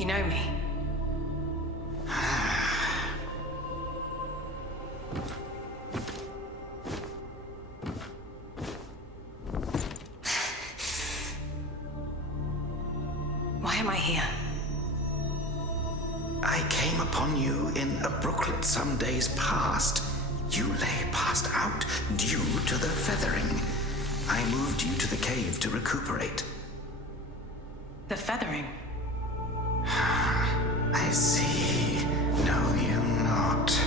You know me? Why am I here? I came upon you in a brooklet some days past. You lay passed out due to the feathering. I moved you to the cave to recuperate. The feathering? I see. Know you not.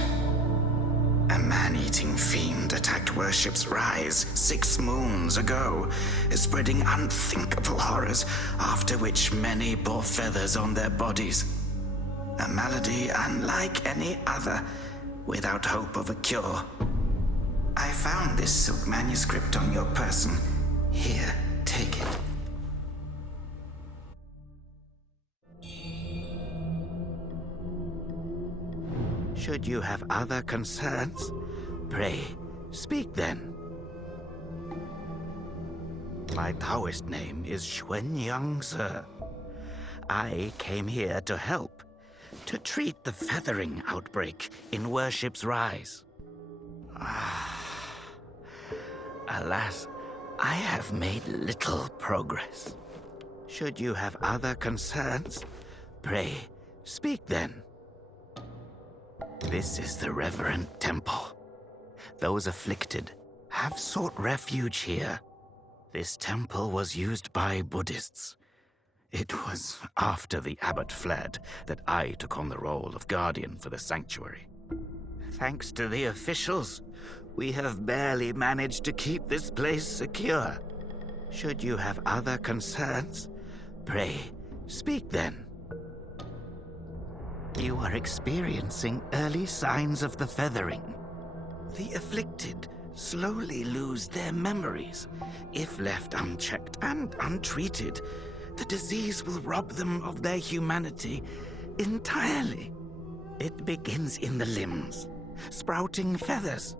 A man-eating fiend attacked Worship's Rise 6 moons ago, spreading unthinkable horrors, after which many bore feathers on their bodies. A malady unlike any other, without hope of a cure. I found this silk manuscript on your person. Here, take it. Should you have other concerns, pray, speak then. My Taoist name is Xuanyang, sir. I came here to help, to treat the feathering outbreak in Worship's Rise. Alas, I have made little progress. Should you have other concerns, pray, speak then. This is the reverend temple. Those afflicted have sought refuge here. This temple was used by Buddhists. It was after the abbot fled that I took on the role of guardian for the sanctuary. Thanks to the officials, we have barely managed to keep this place secure. Should you have other concerns, pray, speak then. You are experiencing early signs of the feathering. The afflicted slowly lose their memories. If left unchecked and untreated, the disease will rob them of their humanity entirely. It begins in the limbs, sprouting feathers.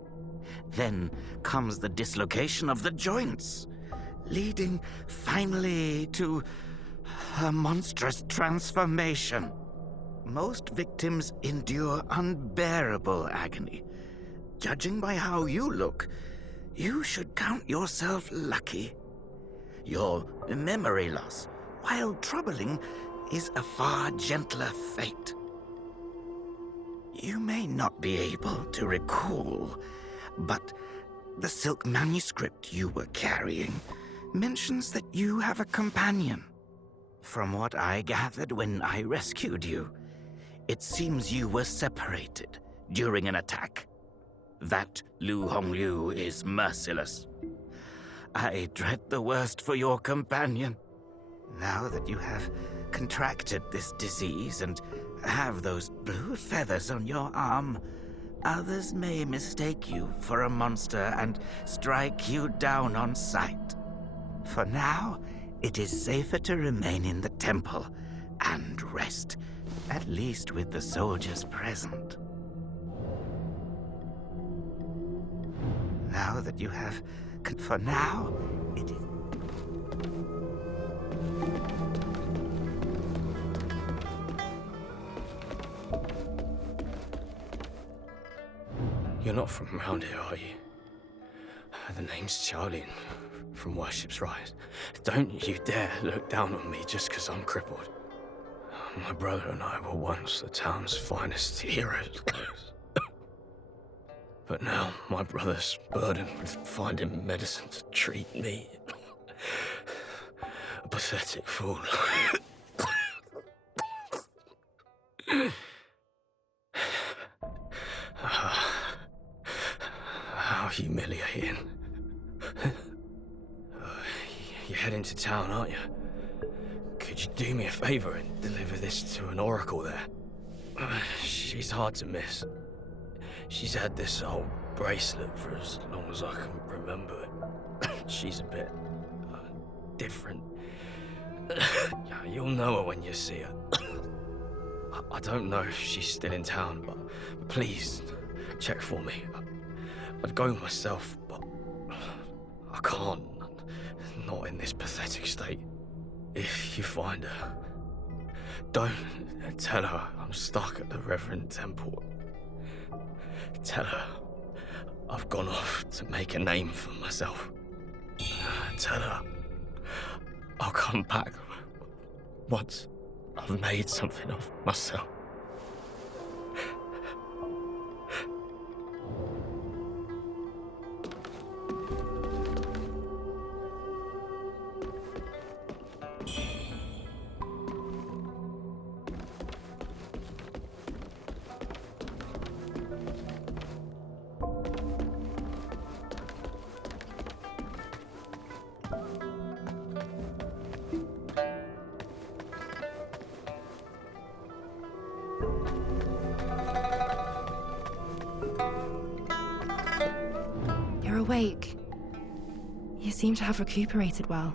Then comes the dislocation of the joints, leading finally to a monstrous transformation. Most victims endure unbearable agony. Judging by how you look, you should count yourself lucky. Your memory loss, while troubling, is a far gentler fate. You may not be able to recall, but the silk manuscript you were carrying mentions that you have a companion. From what I gathered when I rescued you, it seems you were separated during an attack. That Lu Hongliu is merciless. I dread the worst for your companion. Now that you have contracted this disease and have those blue feathers on your arm, others may mistake you for a monster and strike you down on sight. For now, it is safer to remain in the temple and rest, at least with the soldiers present. Now that you have... For now, it is... You're not from around here, are you? The name's Xiaolin, from Worship's Rise. Don't you dare look down on me just because I'm crippled. My brother and I were once the town's finest heroes. But now my brother's burdened with finding medicine to treat me. A pathetic fool. How humiliating. You're heading to town, aren't you? Could you do me a favor and deliver this to an oracle there? She's hard to miss. She's had this old bracelet for as long as I can remember. She's a bit... different. Yeah, you'll know her when you see her. I don't know if she's still in town, but please, check for me. I'd go myself, but I can't. Not in this pathetic state. If you find her, don't tell her I'm stuck at the Reverend Temple. Tell her I've gone off to make a name for myself. Tell her I'll come back once I've made something of myself. You're awake. You seem to have recuperated well.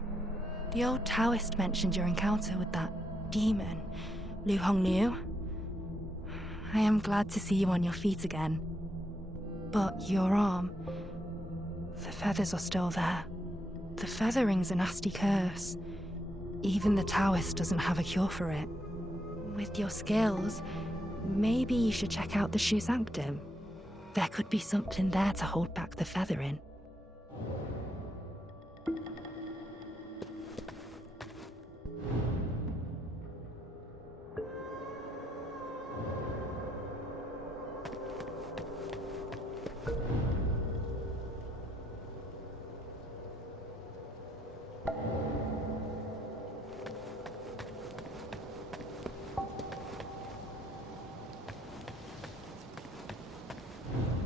The old Taoist mentioned your encounter with that demon, Wuchang knew. I am glad to see you on your feet again. But your arm, the feathers are still there. The feathering's a nasty curse. Even the Taoist doesn't have a cure for it. With your skills, maybe you should check out the Shu Sanctum. There could be something there to hold back the feathering.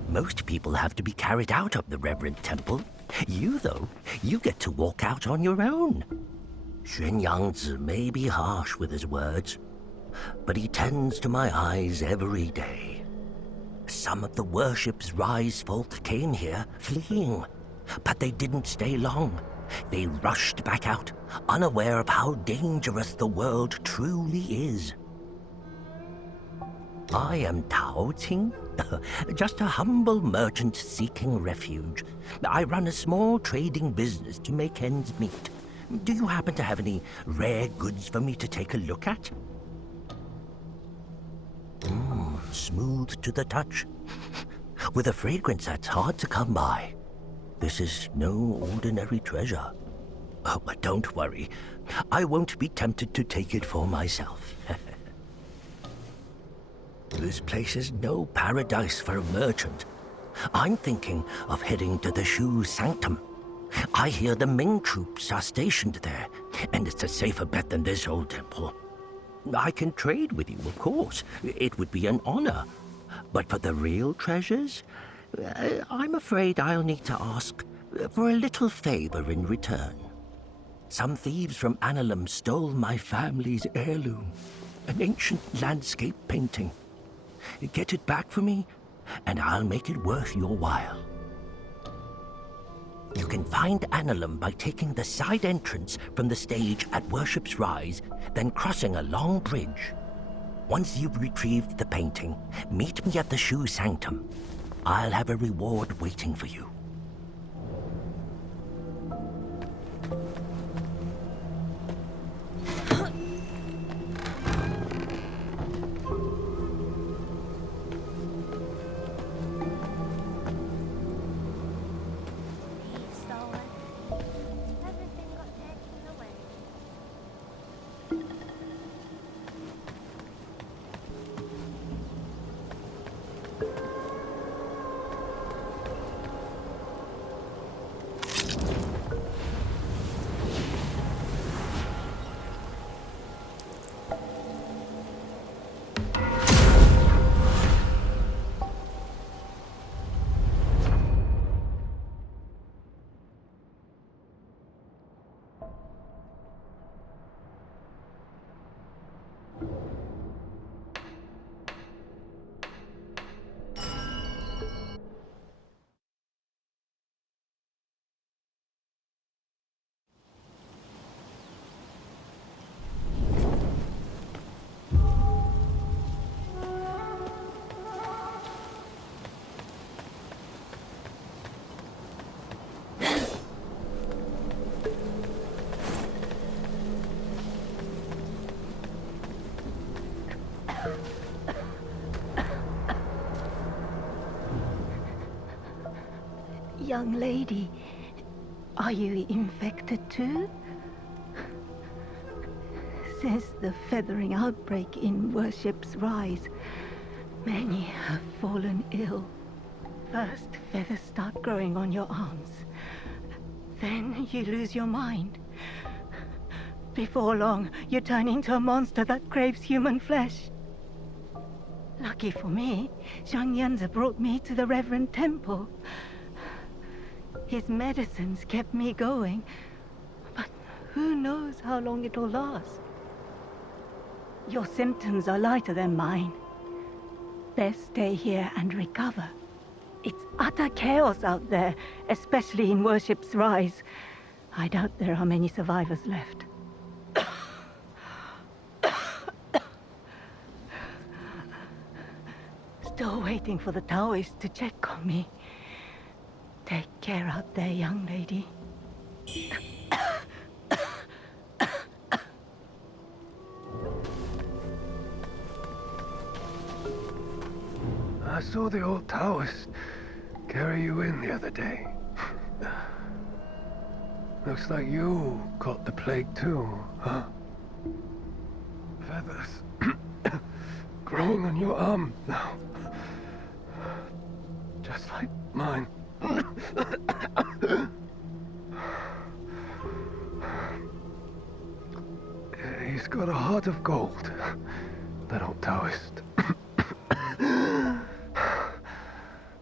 Most people have to be carried out of the Reverend Temple. You, though, you get to walk out on your own. Xuan Yangzi may be harsh with his words, but he tends to my eyes every day. Some of the worship's rise folk came here fleeing, but they didn't stay long. They rushed back out, unaware of how dangerous the world truly is. I am Tao Ting, just a humble merchant seeking refuge. I run a small trading business to make ends meet. Do you happen to have any rare goods for me to take a look at? Smooth to the touch, with a fragrance that's hard to come by. This is no ordinary treasure. Oh, but don't worry, I won't be tempted to take it for myself. This place is no paradise for a merchant. I'm thinking of heading to the Shu Sanctum. I hear the Ming troops are stationed there, and it's a safer bet than this old temple. I can trade with you, of course. It would be an honor. But for the real treasures, I'm afraid I'll need to ask for a little favor in return. Some thieves from Annalum stole my family's heirloom, an ancient landscape painting. Get it back for me, and I'll make it worth your while. You can find Annalum by taking the side entrance from the stage at Worship's Rise, then crossing a long bridge. Once you've retrieved the painting, meet me at the Shu Sanctum. I'll have a reward waiting for you. Young lady, are you infected too? Since the feathering outbreak in Worship's Rise, many have fallen ill. First, feathers start growing on your arms. Then you lose your mind. Before long, you turn into a monster that craves human flesh. Lucky for me, Zhang Yanzi brought me to the Reverend Temple. His medicines kept me going, but who knows how long it'll last. Your symptoms are lighter than mine. Best stay here and recover. It's utter chaos out there, especially in Worship's Rise. I doubt there are many survivors left. Still waiting for the Taoists to check on me. Take care out there, young lady. I saw the old Taoist carry you in the other day. Looks like you caught the plague too, huh? Feathers growing on your arm now. Just like mine. He's got a heart of gold, that old Taoist.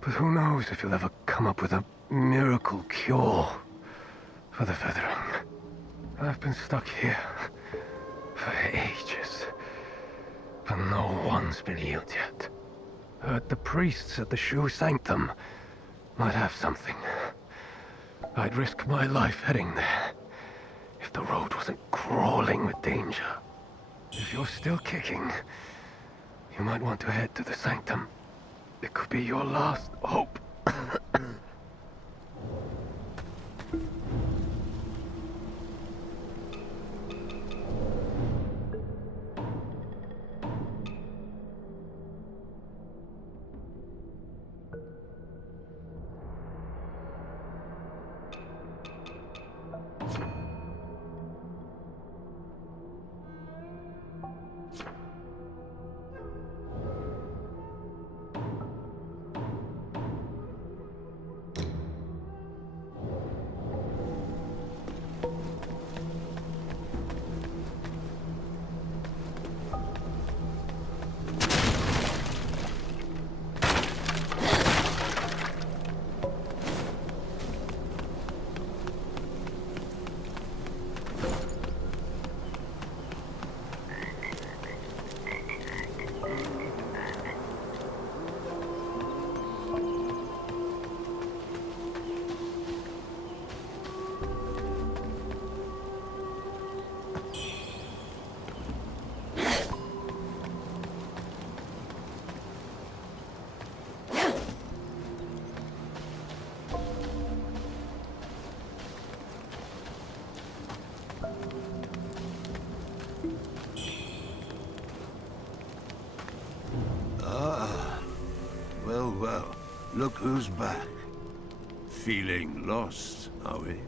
But who knows if he'll ever come up with a miracle cure for the feathering. I've been stuck here for ages, but no one's been healed yet. Heard the priests at the Shu Sanctum might have something. I'd risk my life heading there if the road wasn't crawling with danger. If you're still kicking, you might want to head to the Sanctum. It could be your last hope. Well, look who's back. Feeling lost, are we?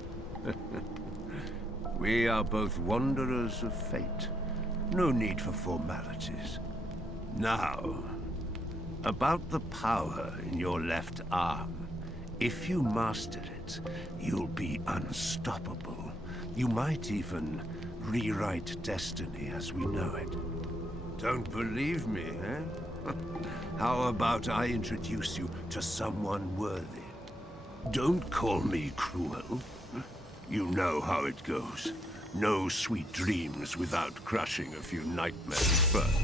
We are both wanderers of fate. No need for formalities. Now, about the power in your left arm. If you master it, you'll be unstoppable. You might even rewrite destiny as we know it. Don't believe me, eh? How about I introduce you to someone worthy? Don't call me cruel. You know how it goes. No sweet dreams without crushing a few nightmares first.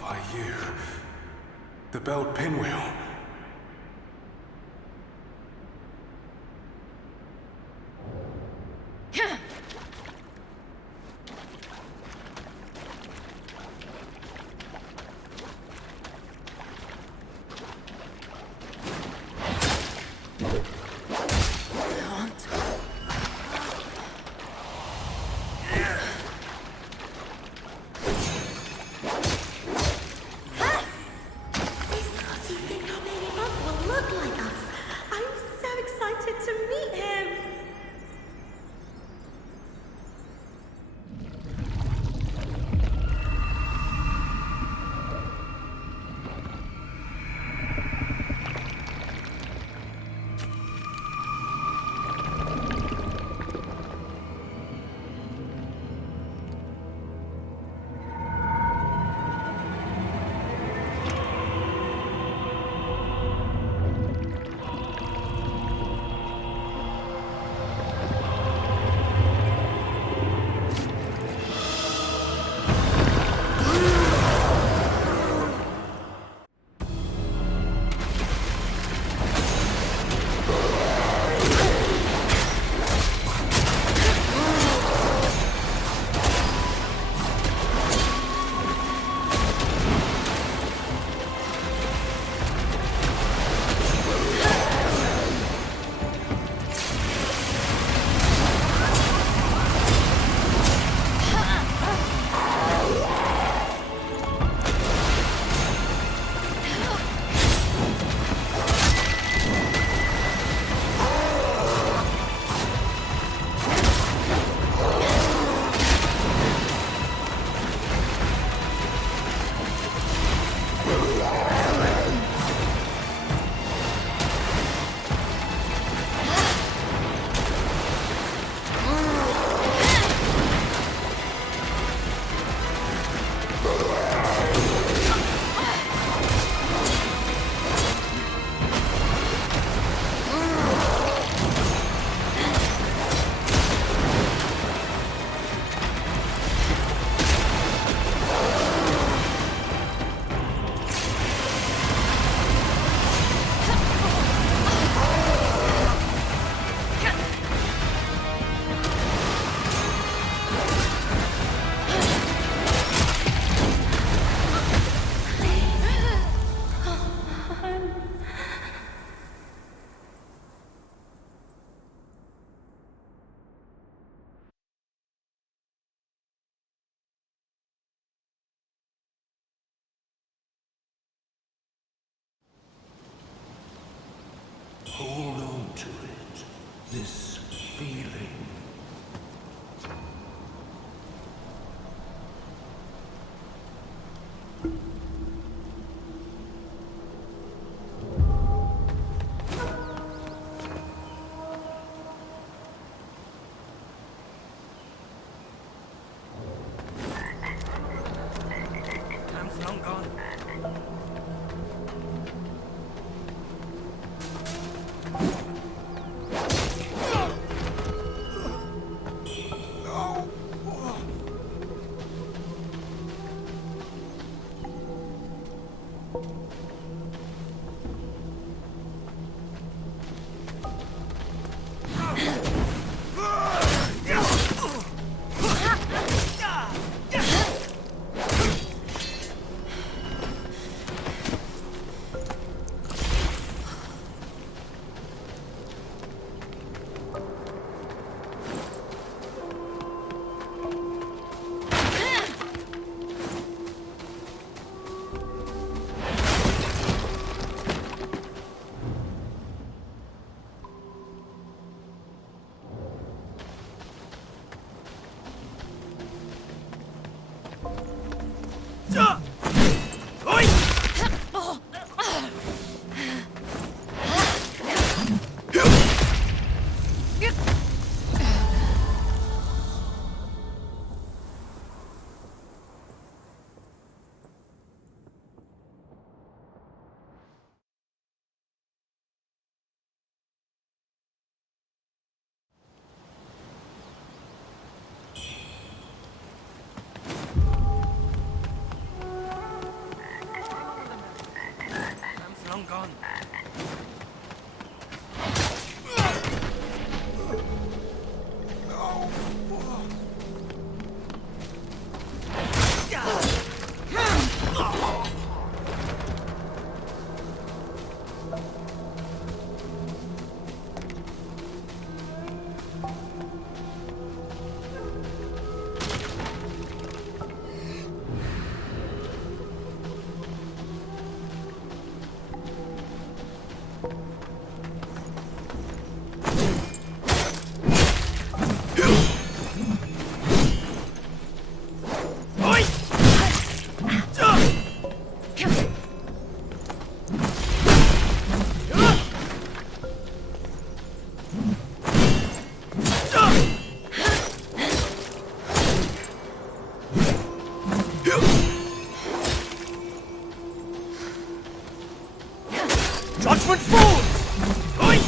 By you. The belt pinwheel. Hold on to it. This feeling. Time's long gone. Long gone. Judgment falls! Oi!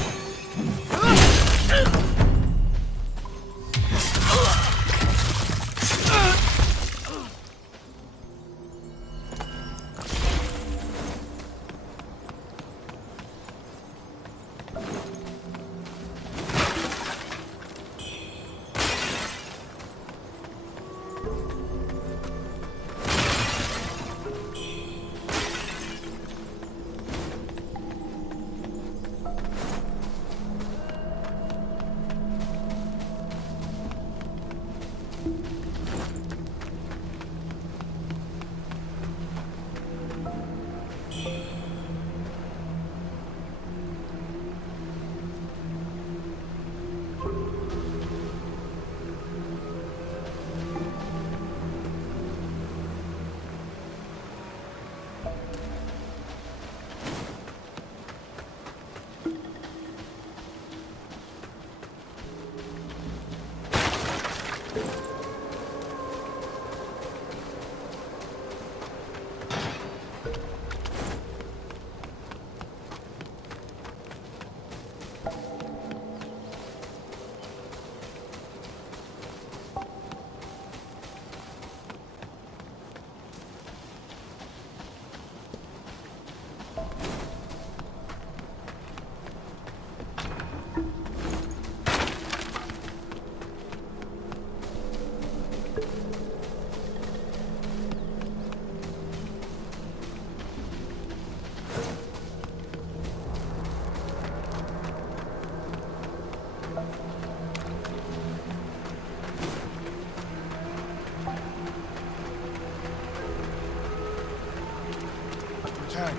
Wuchang,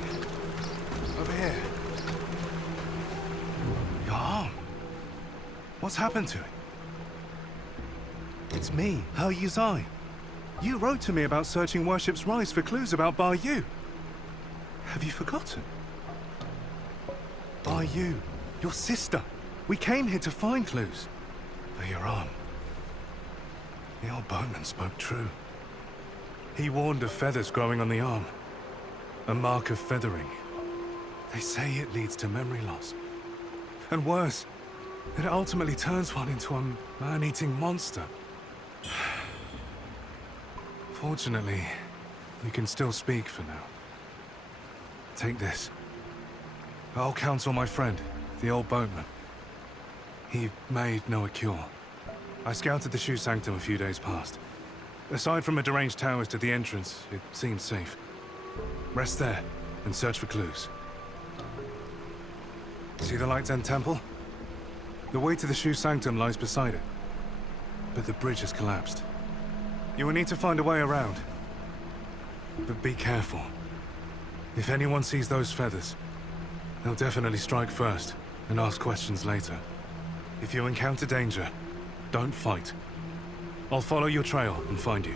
over here. What's happened to him? It's me, He Yuzai. You wrote to me about searching Worship's Rise for clues about Bar Yu. Have you forgotten? Bar Yu, your sister. We came here to find clues. For your arm. The old boatman spoke true. He warned of feathers growing on the arm. A mark of feathering. They say it leads to memory loss. And worse, it ultimately turns one into a man-eating monster. Fortunately, you can still speak for now. Take this. I'll counsel my friend, the old boatman. He may know a cure. I scouted the Shu Sanctum a few days past. Aside from a deranged towers to the entrance, it seems safe. Rest there and search for clues. See the Light End Temple? The way to the Shu Sanctum lies beside it. But the bridge has collapsed. You will need to find a way around. But be careful. If anyone sees those feathers, they'll definitely strike first and ask questions later. If you encounter danger, don't fight. I'll follow your trail and find you.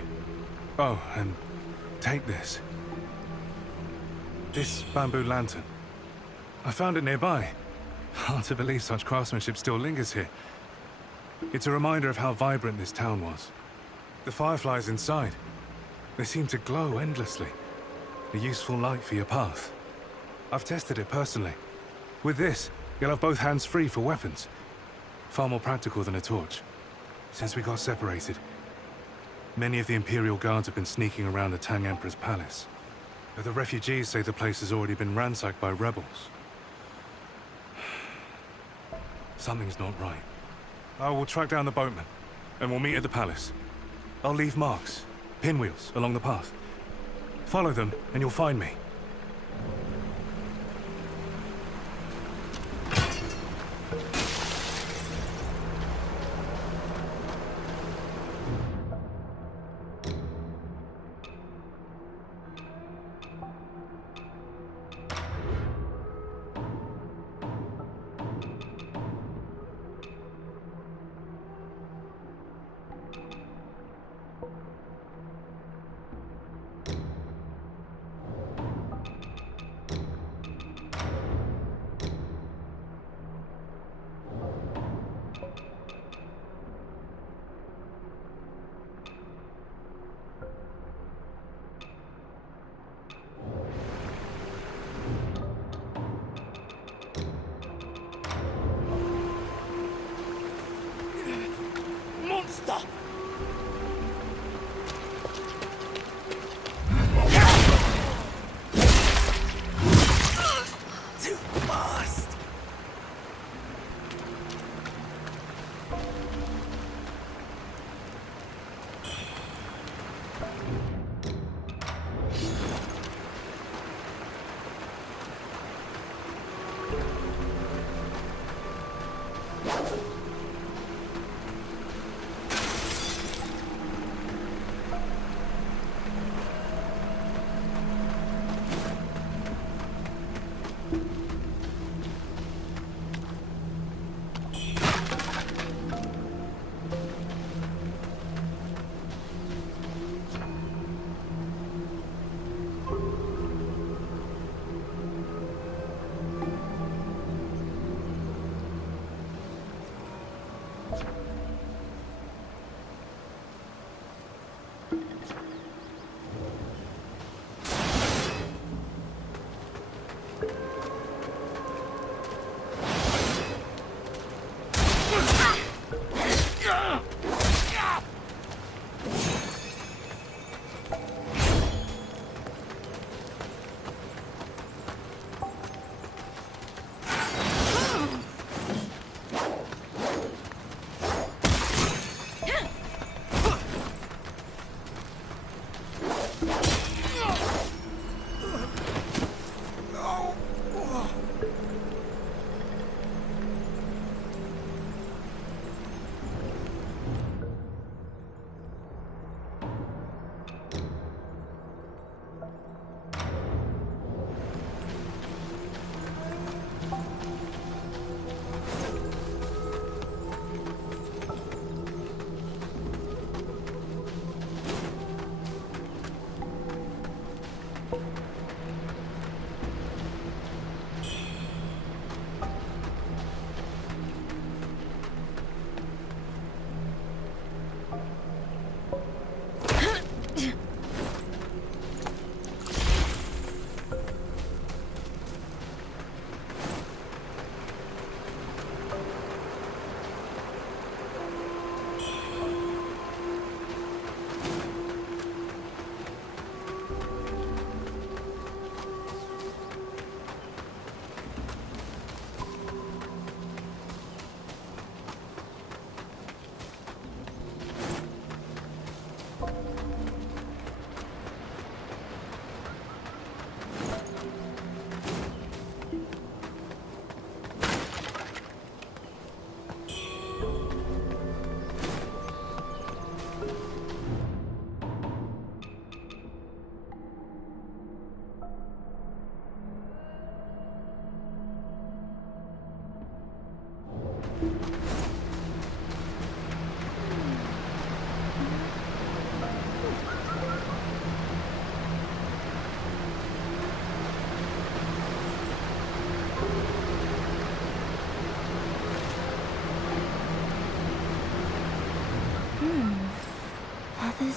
Oh, and take this. This bamboo lantern. I found it nearby. Hard to believe such craftsmanship still lingers here. It's a reminder of how vibrant this town was. The fireflies inside, they seem to glow endlessly. A useful light for your path. I've tested it personally. With this, you'll have both hands free for weapons. Far more practical than a torch. Since we got separated, many of the Imperial Guards have been sneaking around the Tang Emperor's palace. But the refugees say the place has already been ransacked by rebels. Something's not right. I will track down the boatman, and we'll meet at the palace. I'll leave marks, pinwheels, along the path. Follow them, and you'll find me.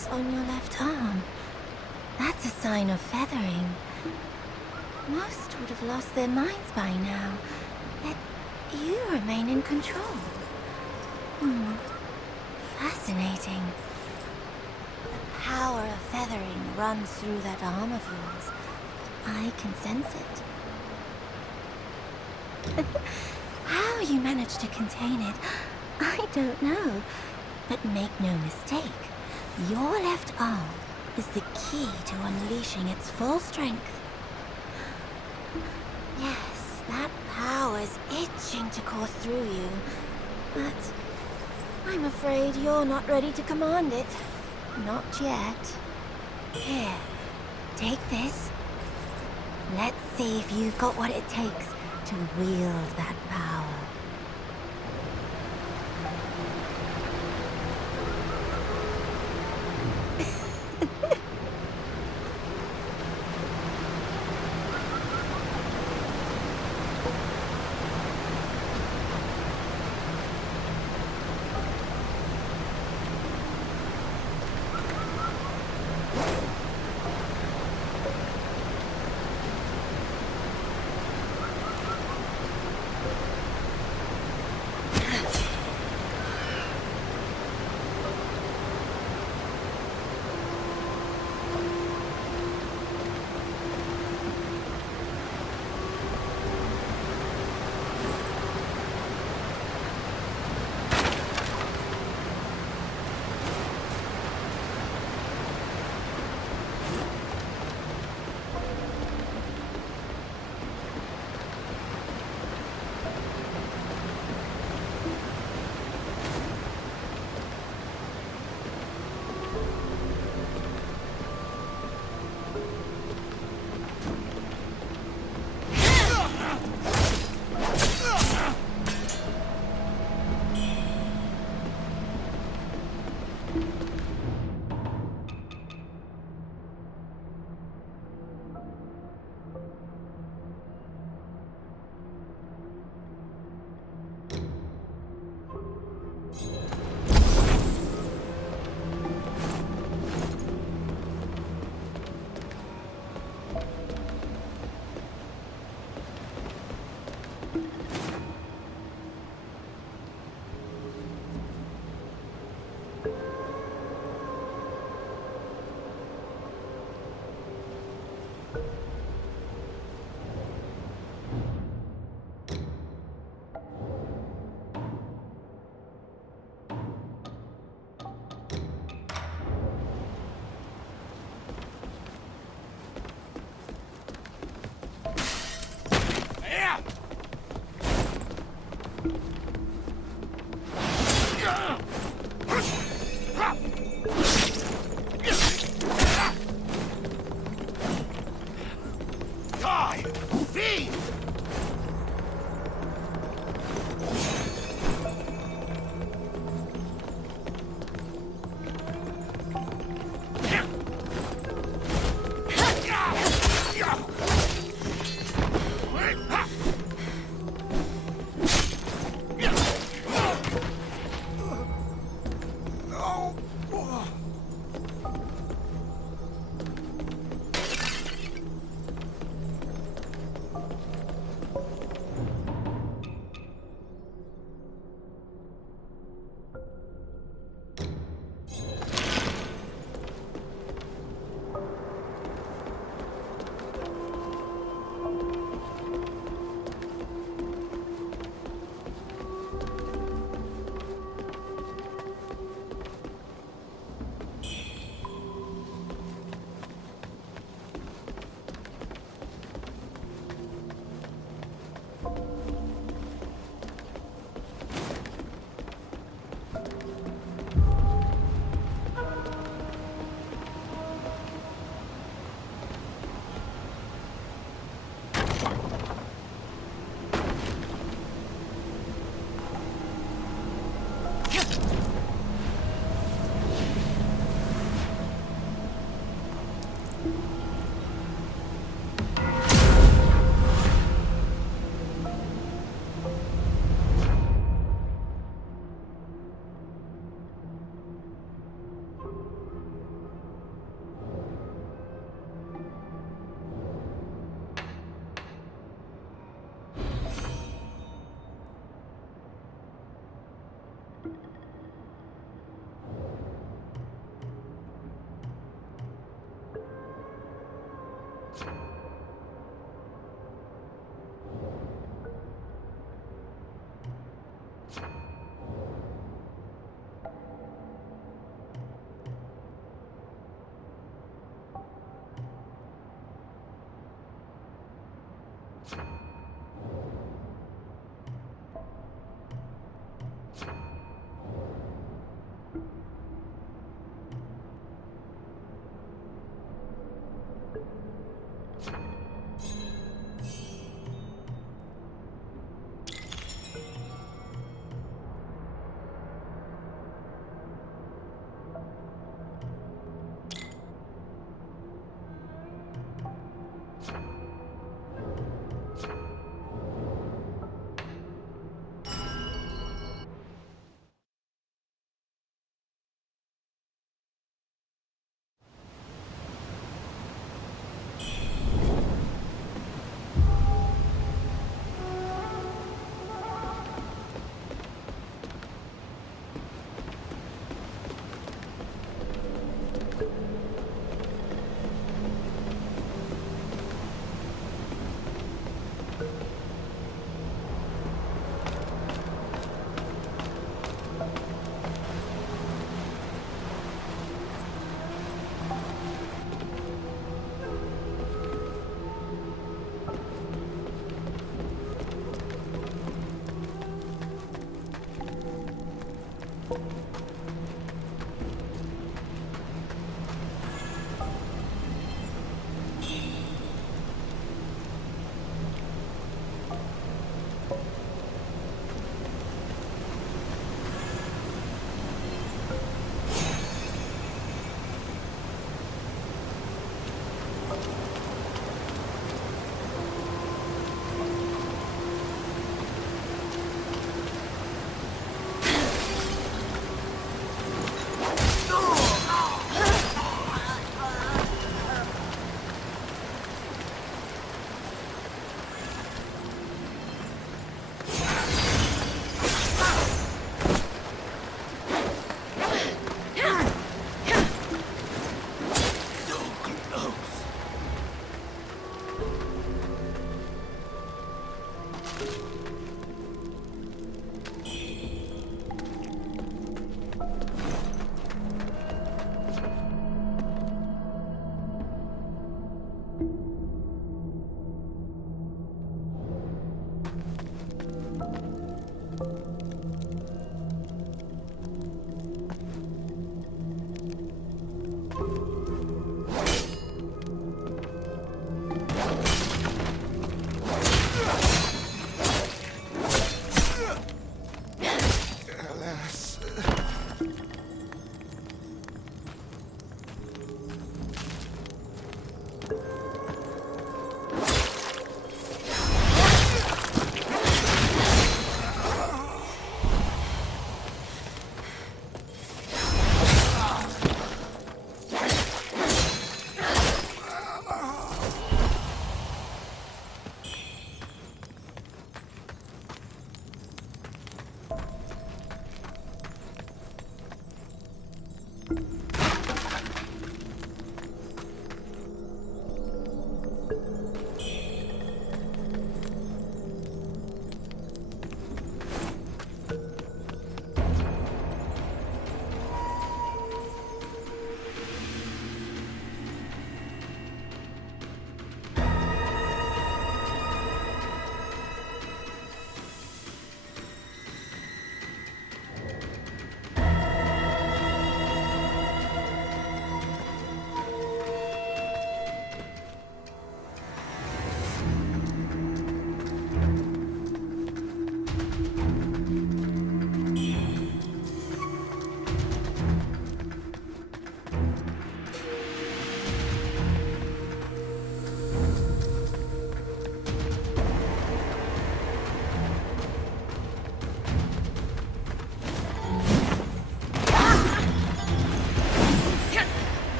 scars on your left arm. That's a sign of feathering. Most would have lost their minds by now, yet you remain in control. Fascinating. The power of feathering runs through that arm of yours. I can sense it. How you managed to contain it, I don't know. But make no mistake, your left arm is the key to unleashing its full strength. Yes, that power's itching to course through you, but I'm afraid you're not ready to command it. Not yet. Here, take this. Let's see if you've got what it takes to wield that power. close.